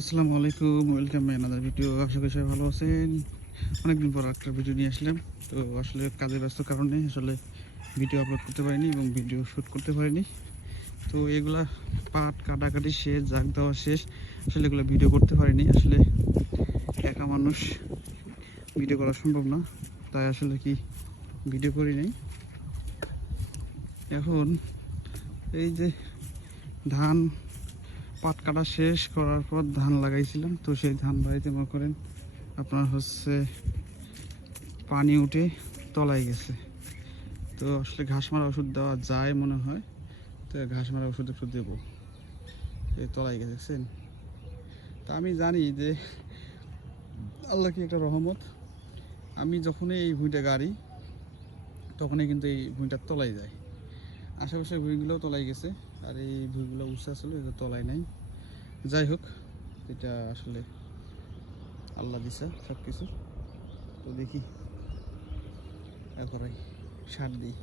আসসালামু আলাইকুম, welcome my another video. আশা করি সবাই ভালো আছেন। অনেকদিন পর একটা ভিডিও নিয়ে আসলাম। তো আসলে কাজের ব্যস্ত কারণে আসলে ভিডিও আপলোড করতে পারিনি এবং ভিডিও শ্যুট করতে পারিনি। তো এগুলা পাট কাটাকাটি শেষ, জাগ দেওয়া শেষ, আসলে এগুলো ভিডিও করতে পারিনি। আসলে একা মানুষ ভিডিও করা সম্ভব না, তাই আসলে কি ভিডিও করি নাই। এখন এই যে ধান পাট কাটা শেষ করার পর ধান লাগাইছিলাম, তো সেই ধান বাড়িতে মনে করেন আপনার পানি উঠে তলায় গেছে। তো আসলে ঘাস মারা ওষুধ দেওয়া যায় মনে হয়, তো ঘাস মারা ওষুধ একটু দেবো। এই তলায় গেছে, দেখছেন? তা আমি জানি যে আল্লাহ কি একটা রহমত। আমি যখনই এই ভুঁইটা গাড়ি তখনই কিন্তু এই ভুঁইটার তলায় যায়। আশেপাশের ভুঁইগুলোও তলায় গেছে, আর এই ভুঁইগুলো উঁচা ছিল, এগুলো তলায় নাই। যাই হোক, এটা আসলে আল্লাহ দিছে সব কিছু। তো দেখি এরপরে সার দিই।